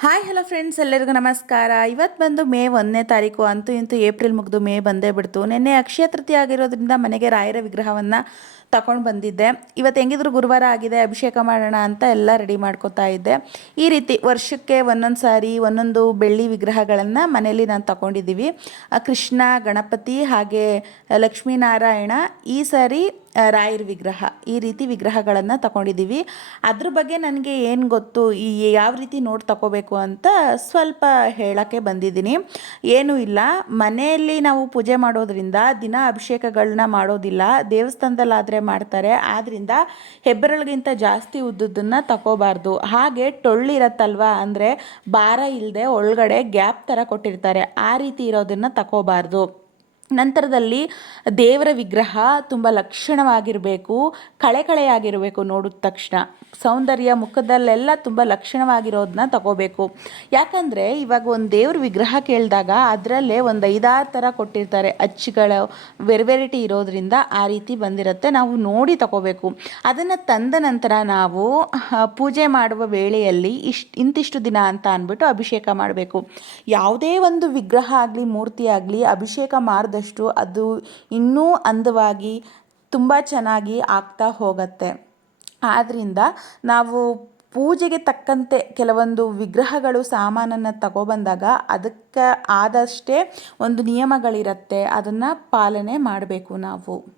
Hi hello friends ಎಲ್ಲರಿಗೂ ನಮಸ್ಕಾರ. ಇವತ್ತು ಬಂದು ಮೇ ಒಂದನೇ ತಾರೀಕು. ಅಂತೂ ಇಂತೂ ಏಪ್ರಿಲ್ ಮುಗಿದು ಮೇ ಬಂದೇ ಬಿಡ್ತು. ನಿನ್ನೆ ಅಕ್ಷಯ ತೃತೀಯ ಆಗಿರೋದ್ರಿಂದ ಮನೆಗೆ ರಾಯರ ವಿಗ್ರಹವನ್ನು ತಗೊಂಡು ಬಂದಿದ್ದೆ. ಇವತ್ತು ಹೆಂಗಿದ್ರು ಗುರುವಾರ ಆಗಿದೆ, ಅಭಿಷೇಕ ಮಾಡೋಣ ಅಂತ ಎಲ್ಲ ರೆಡಿ ಮಾಡ್ಕೋತಾ ಇದ್ದೆ. ಈ ರೀತಿ ವರ್ಷಕ್ಕೆ ಒಂದೊಂದು ಸಾರಿ, ಒಂದೊಂದು ಬೆಳ್ಳಿ ವಿಗ್ರಹಗಳನ್ನು ಮನೆಯಲ್ಲಿ ನಾನು ತಗೊಂಡಿದ್ದೀವಿ ಕೃಷ್ಣ, ಗಣಪತಿ ಹಾಗೆ ಲಕ್ಷ್ಮೀನಾರಾಯಣ ಈ ಸಾರಿ ರಾಯರ ವಿಗ್ರಹ ಈ ರೀತಿ ವಿಗ್ರಹಗಳನ್ನು ತಗೊಂಡಿದ್ದೀವಿ ಅದ್ರ ಬಗ್ಗೆ ನನಗೆ ಏನು ಗೊತ್ತು, ಈ ಯಾವ ರೀತಿ ನೋಡಿ ತಗೋಬೇಕು ಅಂತ ಸ್ವಲ್ಪ ಹೇಳೋಕ್ಕೆ ಬಂದಿದ್ದೀನಿ. ಏನೂ ಇಲ್ಲ. ಮನೆಯಲ್ಲಿ ನಾವು ಪೂಜೆ ಮಾಡೋದ್ರಿಂದ ದಿನ ಅಭಿಷೇಕಗಳನ್ನ ಮಾಡೋದಿಲ್ಲ. ದೇವಸ್ಥಾನದಲ್ಲಾದರೆ ಮಾಡ್ತಾರೆ. ಆದ್ದರಿಂದ ಹೆಬ್ಬೆರಳಿಗಿಂತ ಜಾಸ್ತಿ ಉದ್ದದನ್ನು ತಗೋಬಾರ್ದು ಹಾಗೆ ಟೊಳ್ಳಿರತ್ತಲ್ವ ಅಂದರೆ ಭಾರ ಇಲ್ಲದೆ ಒಳಗಡೆ ಗ್ಯಾಪ್ ಥರ ಕೊಟ್ಟಿರ್ತಾರೆ. ಆ ರೀತಿ ಇರೋದನ್ನು ತಗೋಬಾರ್ದು ನಂತರದಲ್ಲಿ ದೇವರ ವಿಗ್ರಹ ತುಂಬ ಲಕ್ಷಣವಾಗಿರಬೇಕು ಕಳೆ ಕಳೆಯಾಗಿರಬೇಕು ನೋಡಿದ ತಕ್ಷಣ. ಸೌಂದರ್ಯ ಮುಖದಲ್ಲೆಲ್ಲ ತುಂಬ ಲಕ್ಷಣವಾಗಿರೋದನ್ನ ತಗೋಬೇಕು. ಯಾಕಂದರೆ ಇವಾಗ ಒಂದು ದೇವ್ರ ವಿಗ್ರಹ ಕೇಳಿದಾಗ ಅದರಲ್ಲೇ ಒಂದು ಐದಾರು ಥರ ಕೊಟ್ಟಿರ್ತಾರೆ. ಅಚ್ಚುಗಳು ವೆರೈಟಿ ಇರೋದ್ರಿಂದ ಆ ರೀತಿ ಬಂದಿರುತ್ತೆ, ನಾವು ನೋಡಿ ತಗೋಬೇಕು. ಅದನ್ನು ತಂದ ನಂತರ ನಾವು ಪೂಜೆ ಮಾಡುವ ವೇಳೆಯಲ್ಲಿ ಇಷ್ಟು, ಇಂತಿಷ್ಟು ದಿನ ಅಂತ ಅಂದ್ಬಿಟ್ಟು ಅಭಿಷೇಕ ಮಾಡಬೇಕು. ಯಾವುದೇ ಒಂದು ವಿಗ್ರಹ ಆಗಲಿ, ಮೂರ್ತಿ ಆಗಲಿ, ಅಭಿಷೇಕ ಮಾಡಿದಷ್ಟು ಅದು ಇನ್ನೂ ಅಂದವಾಗಿ ತುಂಬ ಚೆನ್ನಾಗಿ ಆಗ್ತಾ ಹೋಗತ್ತೆ. ಆದ್ದರಿಂದ ನಾವು ಪೂಜೆಗೆ ತಕ್ಕಂತೆ ಕೆಲವೊಂದು ವಿಗ್ರಹಗಳು, ಸಾಮಾನನ್ನು ತಗೊಬಂದಾಗ ಅದಕ್ಕೆ ಆದಷ್ಟೇ ಒಂದು ನಿಯಮಗಳಿರುತ್ತೆ. ಅದನ್ನು ಪಾಲನೆ ಮಾಡಬೇಕು ನಾವು.